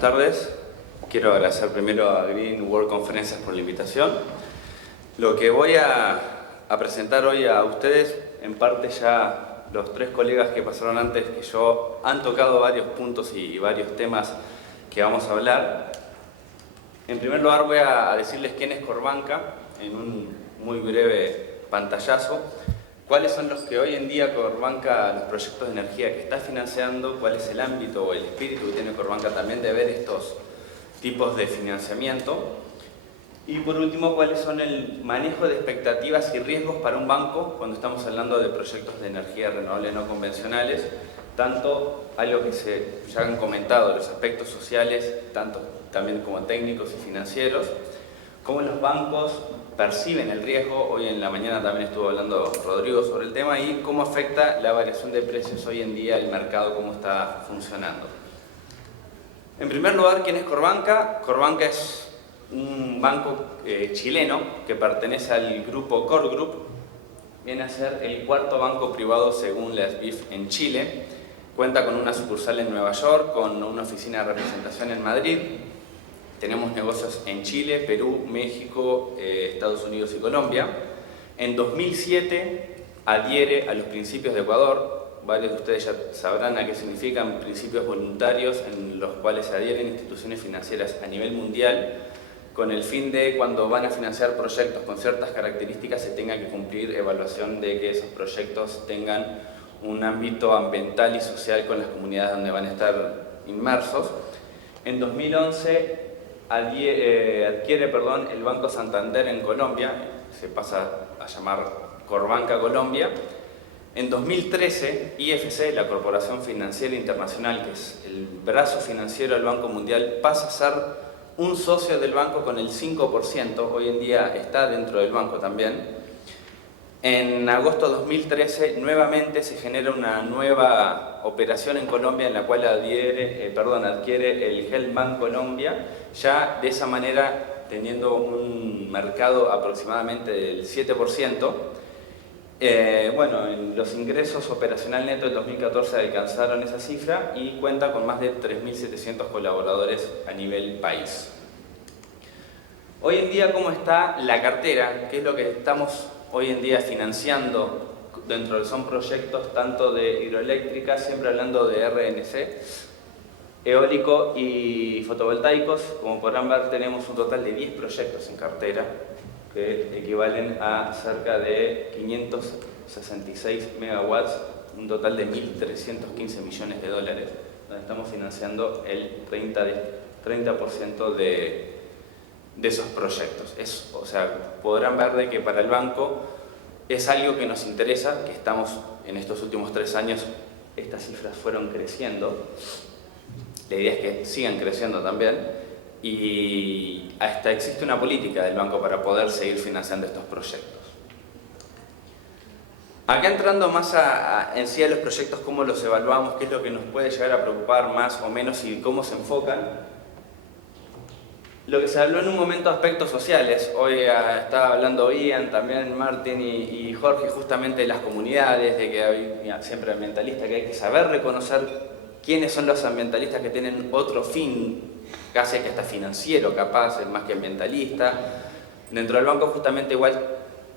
buenas tardes. Quiero agradecer primero a Green World Conferencias por la invitación. Lo que voy a presentar hoy a ustedes, en parte ya los tres colegas que pasaron antes que yo han tocado varios puntos y varios temas que vamos a hablar. En primer lugar voy a decirles quién es Corbanca en un muy breve pantallazo. ¿Cuáles son los que hoy en día Corbanca, los proyectos de energía que está financiando? ¿Cuál es el ámbito o el espíritu que tiene Corbanca también de ver estos tipos de financiamiento? Y por último, ¿cuáles son el manejo de expectativas y riesgos para un banco cuando estamos hablando de proyectos de energía renovable no convencionales? Tanto algo que ya han comentado, los aspectos sociales, tanto también como técnicos y financieros, cómo los bancos perciben el riesgo. Hoy en la mañana también estuvo hablando Rodrigo sobre el tema y cómo afecta la variación de precios hoy en día, el mercado, cómo está funcionando. En primer lugar, ¿quién es Corbanca? Corbanca es un banco chileno que pertenece al grupo Core Group. Viene a ser el cuarto banco privado según la SBIF en Chile. Cuenta con una sucursal en Nueva York, con una oficina de representación en Madrid. Tenemos negocios en Chile, Perú, México, Estados Unidos y Colombia. En 2007 adhiere a los principios de Ecuador. Varios de ustedes ya sabrán a qué significan principios voluntarios en los cuales se adhieren instituciones financieras a nivel mundial con el fin de cuando van a financiar proyectos con ciertas características se tenga que cumplir evaluación de que esos proyectos tengan un ámbito ambiental y social con las comunidades donde van a estar inmersos. En 2011 adquiere el Banco Santander en Colombia, se pasa a llamar Corbanca Colombia. En 2013, IFC, la Corporación Financiera Internacional, que es el brazo financiero del Banco Mundial, pasa a ser un socio del banco con el 5%, hoy en día está dentro del banco también. En agosto de 2013 nuevamente se genera una nueva operación en Colombia en la cual adquiere el Health Bank Colombia, ya de esa manera teniendo un mercado aproximadamente del 7%. Los ingresos operacional neto del 2014 alcanzaron esa cifra y cuenta con más de 3.700 colaboradores a nivel país. Hoy en día, ¿cómo está la cartera? ¿Qué es lo que estamos hoy en día financiando dentro de son proyectos tanto de hidroeléctrica, siempre hablando de RNC, eólico y fotovoltaicos? Como podrán ver, tenemos un total de 10 proyectos en cartera que equivalen a cerca de 566 megawatts, un total de 1.315 millones de dólares, donde estamos financiando el 30% de esos proyectos. Podrán ver de que para el banco es algo que nos interesa, que estamos en estos últimos 3 años, estas cifras fueron creciendo, la idea es que sigan creciendo también, y hasta existe una política del banco para poder seguir financiando estos proyectos. Acá entrando más en sí a los proyectos, cómo los evaluamos, qué es lo que nos puede llegar a preocupar más o menos y cómo se enfocan. Lo que se habló en un momento de aspectos sociales, hoy estaba hablando Ian, también Martín y Jorge, justamente de las comunidades, de que hay siempre ambientalistas, que hay que saber reconocer quiénes son los ambientalistas que tienen otro fin, casi que hasta financiero capaz, más que ambientalista. Dentro del banco justamente igual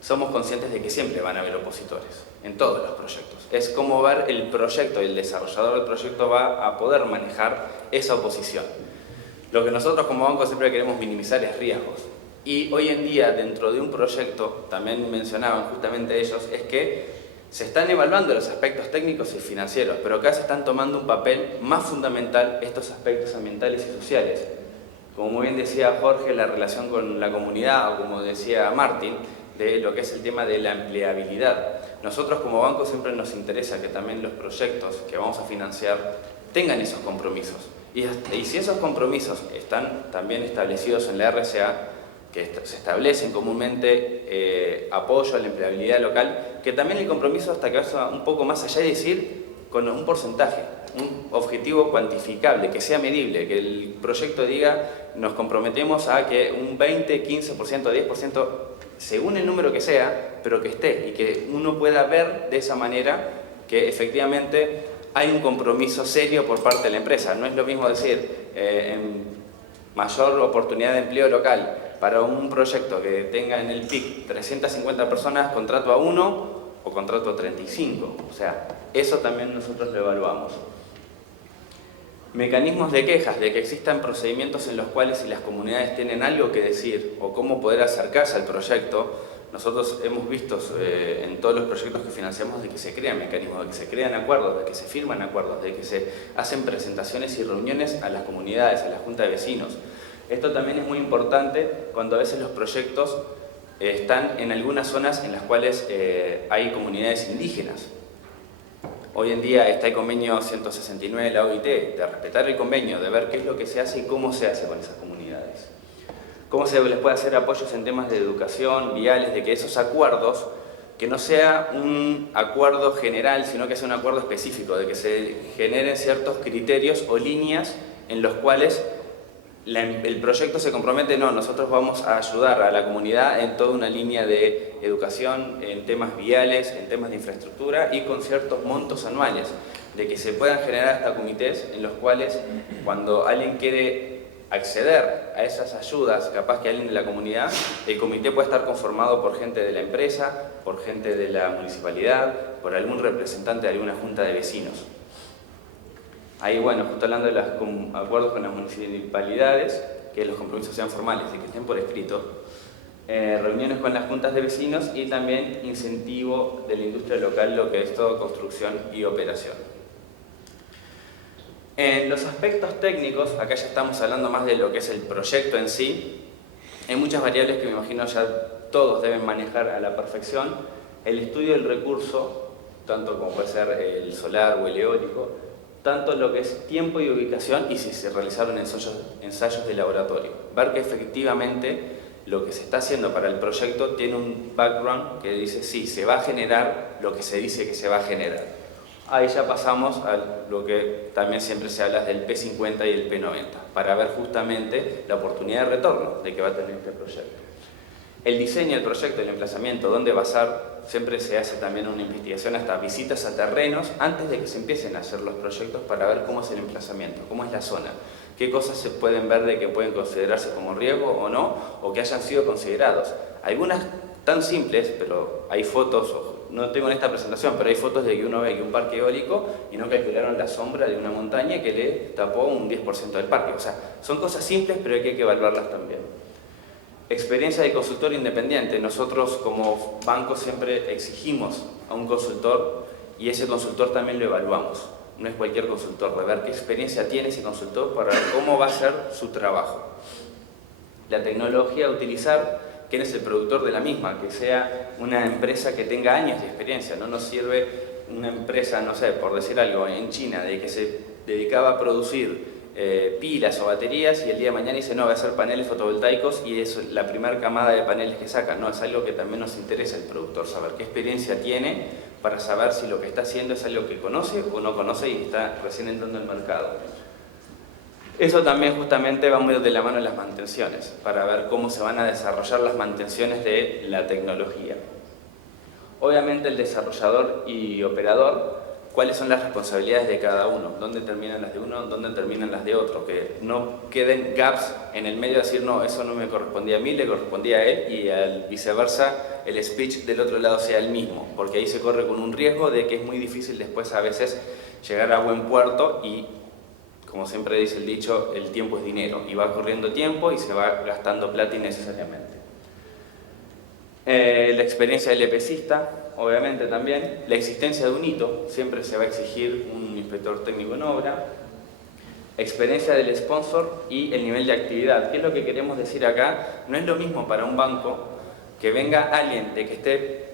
somos conscientes de que siempre van a haber opositores en todos los proyectos. Es como ver el proyecto y el desarrollador del proyecto va a poder manejar esa oposición. Lo que nosotros como banco siempre queremos minimizar es riesgos. Y hoy en día dentro de un proyecto, también mencionaban justamente ellos, es que se están evaluando los aspectos técnicos y financieros, pero acá se están tomando un papel más fundamental estos aspectos ambientales y sociales. Como muy bien decía Jorge, la relación con la comunidad, o como decía Martín, de lo que es el tema de la empleabilidad. Nosotros como banco siempre nos interesa que también los proyectos que vamos a financiar tengan esos compromisos. Y si esos compromisos están también establecidos en la RCA, que se establecen comúnmente apoyo a la empleabilidad local, que también el compromiso hasta que vaya un poco más allá de decir con un porcentaje, un objetivo cuantificable, que sea medible, que el proyecto diga nos comprometemos a que un 20, 15%, 10%, según el número que sea, pero que esté y que uno pueda ver de esa manera que efectivamente hay un compromiso serio por parte de la empresa. No es lo mismo decir en mayor oportunidad de empleo local. Para un proyecto que tenga en el PIC 350 personas, contrato a 1 o contrato a 35. O sea, eso también nosotros lo evaluamos. Mecanismos de quejas, de que existan procedimientos en los cuales si las comunidades tienen algo que decir o cómo poder acercarse al proyecto. Nosotros hemos visto en todos los proyectos que financiamos de que se crean mecanismos, de que se crean acuerdos, de que se firman acuerdos, de que se hacen presentaciones y reuniones a las comunidades, a la Junta de Vecinos. Esto también es muy importante cuando a veces los proyectos están en algunas zonas en las cuales hay comunidades indígenas. Hoy en día está el convenio 169 de la OIT, de respetar el convenio, de ver qué es lo que se hace y cómo se hace con esas comunidades. Cómo se les puede hacer apoyos en temas de educación, viales, de que esos acuerdos, que no sea un acuerdo general, sino que sea un acuerdo específico, de que se generen ciertos criterios o líneas en los cuales el proyecto se compromete, no, nosotros vamos a ayudar a la comunidad en toda una línea de educación, en temas viales, en temas de infraestructura y con ciertos montos anuales, de que se puedan generar hasta comités en los cuales cuando alguien quiere acceder a esas ayudas, capaz que alguien de la comunidad, el comité puede estar conformado por gente de la empresa, por gente de la municipalidad, por algún representante de alguna junta de vecinos. Ahí, bueno, justo hablando de los acuerdos con las municipalidades, que los compromisos sean formales y que estén por escrito, reuniones con las juntas de vecinos y también incentivo de la industria local, lo que es todo construcción y operación. En los aspectos técnicos, acá ya estamos hablando más de lo que es el proyecto en sí, hay muchas variables que me imagino ya todos deben manejar a la perfección. El estudio del recurso, tanto como puede ser el solar o el eólico, tanto lo que es tiempo y ubicación y si se realizaron ensayos de laboratorio. Ver que efectivamente lo que se está haciendo para el proyecto tiene un background que dice sí, se va a generar lo que se dice que se va a generar. Ahí ya pasamos a lo que también siempre se habla del P50 y el P90, para ver justamente la oportunidad de retorno de que va a tener este proyecto. El diseño del proyecto, el emplazamiento, dónde va a ser, siempre se hace también una investigación, hasta visitas a terrenos, antes de que se empiecen a hacer los proyectos para ver cómo es el emplazamiento, cómo es la zona, qué cosas se pueden ver de que pueden considerarse como riesgo o no, o que hayan sido considerados. Algunas tan simples, pero hay fotos, no tengo en esta presentación, pero hay fotos de que uno ve que un parque eólico y no calcularon la sombra de una montaña que le tapó un 10% del parque. O sea, son cosas simples, pero hay que evaluarlas también. Experiencia de consultor independiente. Nosotros como banco siempre exigimos a un consultor y ese consultor también lo evaluamos. No es cualquier consultor, de ver qué experiencia tiene ese consultor para ver cómo va a ser su trabajo. La tecnología a utilizar, quién es el productor de la misma, que sea una empresa que tenga años de experiencia. No nos sirve una empresa, no sé, por decir algo, en China, de que se dedicaba a producir pilas o baterías y el día de mañana dice no, va a hacer paneles fotovoltaicos y es la primera camada de paneles que saca. No, es algo que también nos interesa el productor, saber qué experiencia tiene para saber si lo que está haciendo es algo que conoce o no conoce y está recién entrando al mercado. Eso también justamente va muy de la mano en las mantenciones, para ver cómo se van a desarrollar las mantenciones de la tecnología. Obviamente el desarrollador y operador, cuáles son las responsabilidades de cada uno, dónde terminan las de uno, dónde terminan las de otro, que no queden gaps en el medio de decir no, eso no me correspondía a mí, le correspondía a él y al viceversa el speech del otro lado sea el mismo, porque ahí se corre con un riesgo de que es muy difícil después a veces llegar a buen puerto y como siempre dice el dicho, el tiempo es dinero y va corriendo tiempo y se va gastando plata innecesariamente. La experiencia del EPCista, obviamente también, la existencia de un hito, siempre se va a exigir un inspector técnico en obra, experiencia del sponsor y el nivel de actividad. ¿Qué es lo que queremos decir acá? No es lo mismo para un banco que venga alguien de que esté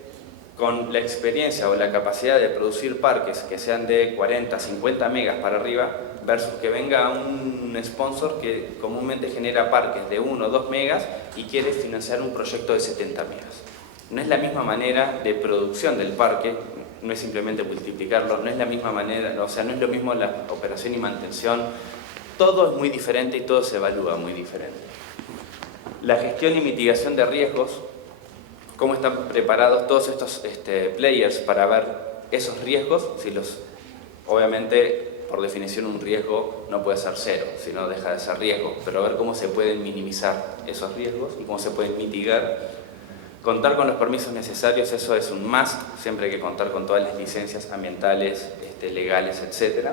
con la experiencia o la capacidad de producir parques que sean de 40, 50 megas para arriba, versus que venga un sponsor que comúnmente genera parques de 1 o 2 megas y quiere financiar un proyecto de 70 megas. No es la misma manera de producción del parque, no es simplemente multiplicarlo, no es la misma manera, o sea, no es lo mismo la operación y mantención, todo es muy diferente y todo se evalúa muy diferente. La gestión y mitigación de riesgos, cómo están preparados todos estos players para ver esos riesgos, si los, obviamente por definición un riesgo no puede ser cero, sino deja de ser riesgo, pero ver cómo se pueden minimizar esos riesgos y cómo se pueden mitigar. Contar con los permisos necesarios, eso es un must, siempre hay que contar con todas las licencias ambientales, legales, etc.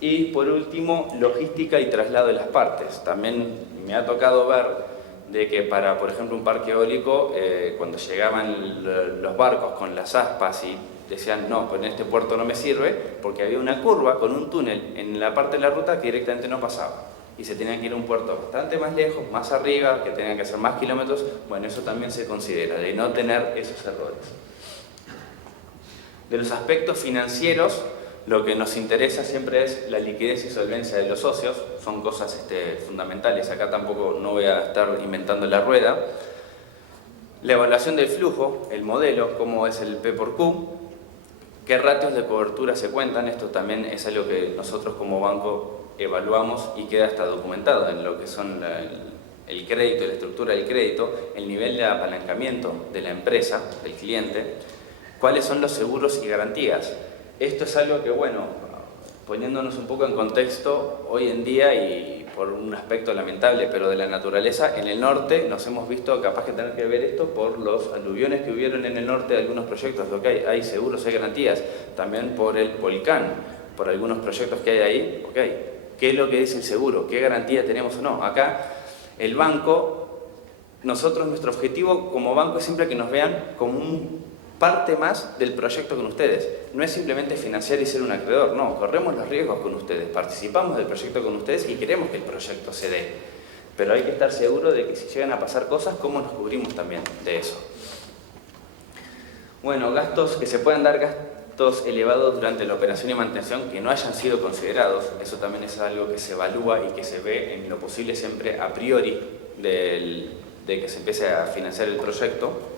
Y por último, logística y traslado de las partes. También me ha tocado ver de que para, por ejemplo, un parque eólico, cuando llegaban los barcos con las aspas y decían, no, pues en este puerto no me sirve, porque había una curva con un túnel en la parte de la ruta que directamente no pasaba. Y se tenían que ir a un puerto bastante más lejos, más arriba, que tenían que hacer más kilómetros. Bueno, eso también se considera, de no tener esos errores. De los aspectos financieros, lo que nos interesa siempre es la liquidez y solvencia de los socios. Son cosas fundamentales. Acá tampoco no voy a estar inventando la rueda. La evaluación del flujo, el modelo, cómo es el P por Q, qué ratios de cobertura se cuentan. Esto también es algo que nosotros como banco evaluamos y queda hasta documentado en lo que son el crédito y la estructura del crédito, el nivel de apalancamiento de la empresa, del cliente, cuáles son los seguros y garantías. Esto es algo que, bueno, poniéndonos un poco en contexto, hoy en día, y por un aspecto lamentable, pero de la naturaleza, en el norte nos hemos visto capaz de tener que ver esto por los aluviones que hubieron en el norte de algunos proyectos, lo que hay seguros, hay garantías, también por el volcán, por algunos proyectos que hay ahí, ¿qué es lo que dice el seguro? ¿Qué garantía tenemos o no? Acá, el banco, nuestro objetivo como banco es siempre que nos vean como un parte más del proyecto con ustedes. No es simplemente financiar y ser un acreedor, no, corremos los riesgos con ustedes, participamos del proyecto con ustedes y queremos que el proyecto se dé. Pero hay que estar seguro de que si llegan a pasar cosas, ¿cómo nos cubrimos también de eso? Bueno, gastos que se puedan dar, gastos elevados durante la operación y mantención que no hayan sido considerados, eso también es algo que se evalúa y que se ve en lo posible siempre a priori de que se empiece a financiar el proyecto.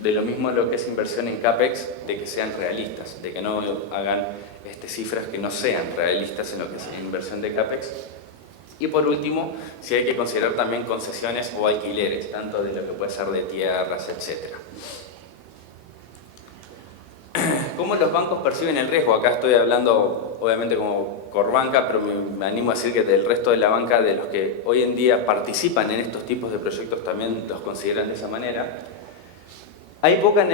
De lo mismo lo que es inversión en CAPEX, de que sean realistas, de que no hagan cifras que no sean realistas en lo que es inversión de CAPEX. Y por último, si hay que considerar también concesiones o alquileres, tanto de lo que puede ser de tierras, etc. ¿Cómo los bancos perciben el riesgo? Acá estoy hablando obviamente como Corbanca, pero me animo a decir que del resto de la banca, de los que hoy en día participan en estos tipos de proyectos, también los consideran de esa manera. Hay poca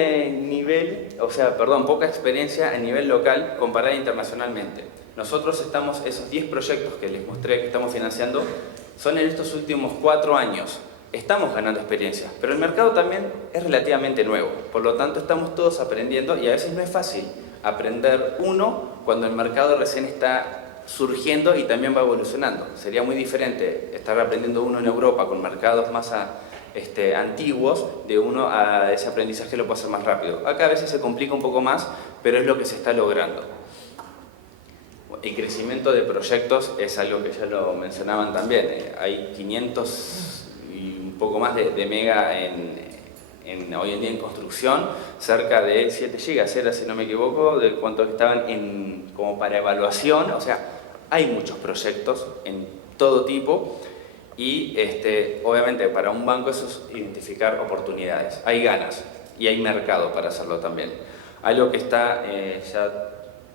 experiencia a nivel local comparada internacionalmente. Nosotros esos 10 proyectos que les mostré que estamos financiando, son en estos últimos 4 años. Estamos ganando experiencia, pero el mercado también es relativamente nuevo. Por lo tanto, estamos todos aprendiendo y a veces no es fácil aprender cuando el mercado recién está surgiendo y también va evolucionando. Sería muy diferente estar aprendiendo en Europa con mercados más antiguos de a ese aprendizaje lo puede hacer más rápido. Acá a veces se complica un poco más, pero es lo que se está logrando. El crecimiento de proyectos es algo que ya lo mencionaban también. Hay 500 y un poco más de mega hoy en día en construcción, cerca de 7 gigas era, si no me equivoco, de cuántos estaban como para evaluación. O sea, hay muchos proyectos en todo tipo. Y obviamente para un banco eso es identificar oportunidades. Hay ganas y hay mercado para hacerlo también. Algo que está ya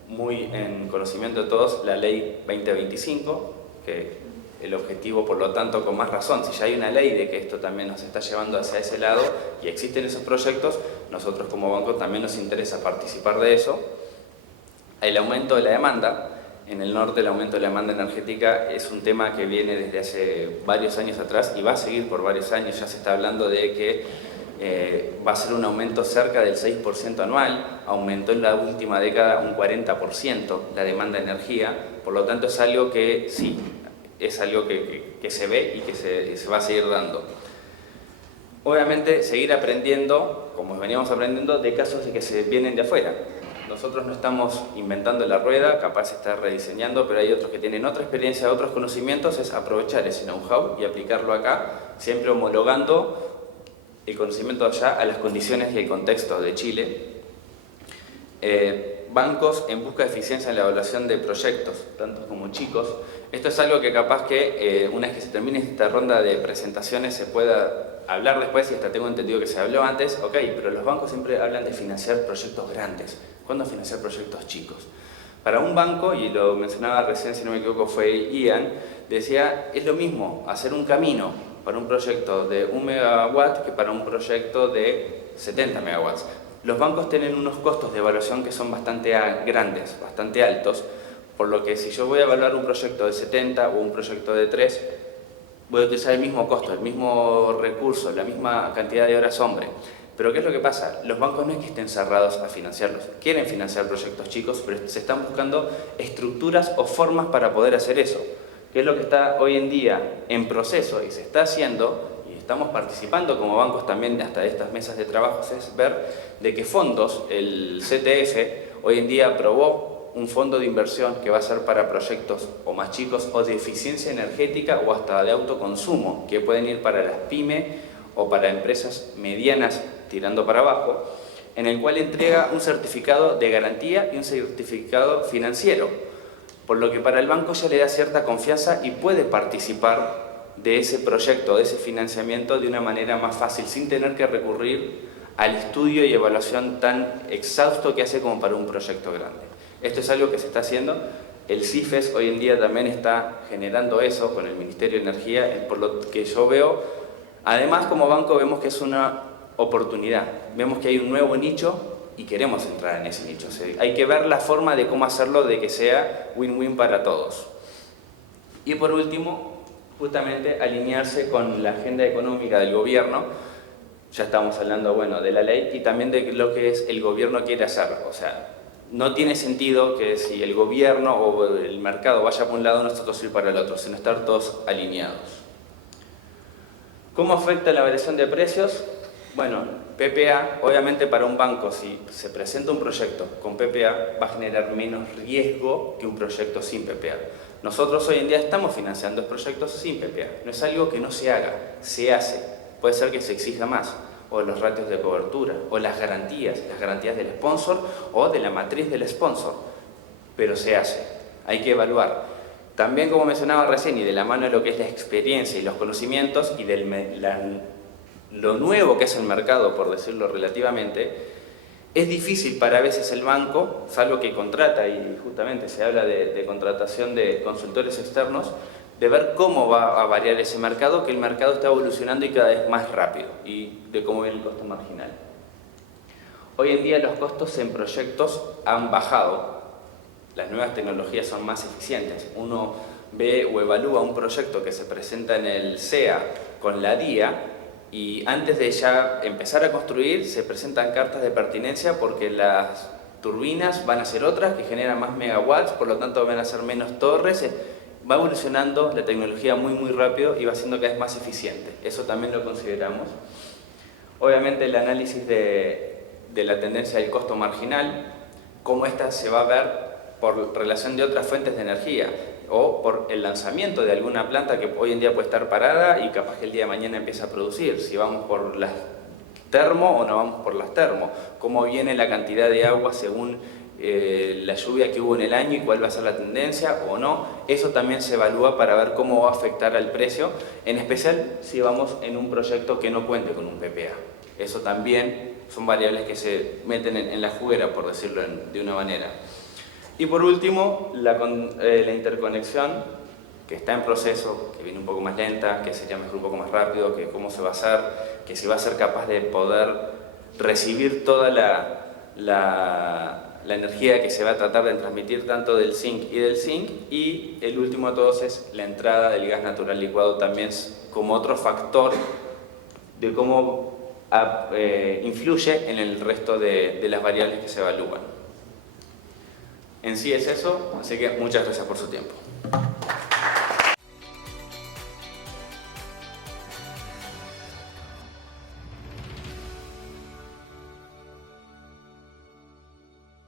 muy en conocimiento de todos, la ley 2025, que el objetivo, por lo tanto, con más razón, si ya hay una ley de que esto también nos está llevando hacia ese lado y existen esos proyectos, nosotros como banco también nos interesa participar de eso. El aumento de la demanda. En el norte el aumento de la demanda energética es un tema que viene desde hace varios años atrás y va a seguir por varios años. Ya se está hablando de que va a ser un aumento cerca del 6% anual. Aumentó en la última década un 40% la demanda de energía. Por lo tanto es algo que sí, es algo que se ve y que se va a seguir dando. Obviamente seguir aprendiendo, como veníamos aprendiendo, de casos de que se vienen de afuera. Nosotros no estamos inventando la rueda, capaz de estar rediseñando, pero hay otros que tienen otra experiencia, otros conocimientos, es aprovechar ese know-how y aplicarlo acá, siempre homologando el conocimiento allá a las condiciones y el contexto de Chile. Bancos en busca de eficiencia en la evaluación de proyectos, tanto como chicos. Esto es algo que capaz que una vez que se termine esta ronda de presentaciones se pueda hablar después, y hasta tengo entendido que se habló antes, pero los bancos siempre hablan de financiar proyectos grandes. ¿Cuándo financiar proyectos chicos? Para un banco, y lo mencionaba recién, si no me equivoco, fue Ian, decía, es lo mismo hacer un camino para un proyecto de 1 megawatt que para un proyecto de 70 megawatts. Los bancos tienen unos costos de evaluación que son bastante grandes, bastante altos, por lo que si yo voy a evaluar un proyecto de 70 o un proyecto de 3, voy a utilizar el mismo costo, el mismo recurso, la misma cantidad de horas hombre. Pero ¿qué es lo que pasa? Los bancos no es que estén cerrados a financiarlos. Quieren financiar proyectos chicos, pero se están buscando estructuras o formas para poder hacer eso. ¿Qué es lo que está hoy en día en proceso y se está haciendo? Y estamos participando como bancos también hasta de estas mesas de trabajo, es ver de qué fondos, el CTF hoy en día aprobó un fondo de inversión que va a ser para proyectos o más chicos o de eficiencia energética o hasta de autoconsumo, que pueden ir para las pymes o para empresas medianas tirando para abajo, en el cual entrega un certificado de garantía y un certificado financiero, por lo que para el banco ya le da cierta confianza y puede participar de ese proyecto, de ese financiamiento de una manera más fácil, sin tener que recurrir al estudio y evaluación tan exhausto que hace como para un proyecto grande. Esto es algo que se está haciendo. El CIFES hoy en día también está generando eso con el Ministerio de Energía, por lo que yo veo. Además, como banco vemos que es una oportunidad, vemos que hay un nuevo nicho y queremos entrar en ese nicho. O sea, hay que ver la forma de cómo hacerlo de que sea win-win para todos. Y por último, justamente alinearse con la agenda económica del gobierno. Ya estamos hablando, bueno, de la ley y también de lo que es el gobierno quiere hacer. O sea, no tiene sentido que si el gobierno o el mercado vaya por un lado, nosotros ir para el otro, sino estar todos alineados. ¿Cómo afecta la variación de precios? Bueno, PPA, obviamente para un banco, si se presenta un proyecto con PPA, va a generar menos riesgo que un proyecto sin PPA. Nosotros hoy en día estamos financiando proyectos sin PPA. No es algo que no se haga, se hace. Puede ser que se exija más, o los ratios de cobertura, o las garantías del sponsor o de la matriz del sponsor. Pero se hace, hay que evaluar. También, como mencionaba recién, y de la mano de lo que es la experiencia y los conocimientos y lo nuevo que es el mercado, por decirlo relativamente, es difícil para a veces el banco, salvo que contrata, y justamente se habla de contratación de consultores externos, de ver cómo va a variar ese mercado, que el mercado está evolucionando y cada vez más rápido, y de cómo viene el costo marginal. Hoy en día los costos en proyectos han bajado. Las nuevas tecnologías son más eficientes. Uno ve o evalúa un proyecto que se presenta en el CEA con la DIA y antes de ya empezar a construir se presentan cartas de pertinencia porque las turbinas van a ser otras que generan más megawatts, por lo tanto van a ser menos torres. Va evolucionando la tecnología muy rápido y va siendo cada vez más eficiente. Eso también lo consideramos. Obviamente el análisis de la tendencia del costo marginal, cómo esta se va a ver por relación de otras fuentes de energía o por el lanzamiento de alguna planta que hoy en día puede estar parada y capaz que el día de mañana empieza a producir, si vamos por las termo o no vamos por las termo, cómo viene la cantidad de agua según la lluvia que hubo en el año y cuál va a ser la tendencia o no. Eso también se evalúa para ver cómo va a afectar al precio, en especial si vamos en un proyecto que no cuente con un PPA. Eso también son variables que se meten en la juguera, por decirlo de una manera. Y por último, la interconexión, que está en proceso, que viene un poco más lenta, que sería mejor un poco más rápido, que cómo se va a hacer, que si va a ser capaz de poder recibir toda la energía que se va a tratar de transmitir tanto del zinc y del zinc. Y el último de todos es la entrada del gas natural licuado también como otro factor de cómo influye en el resto de las variables que se evalúan. En sí es eso, así que muchas gracias por su tiempo.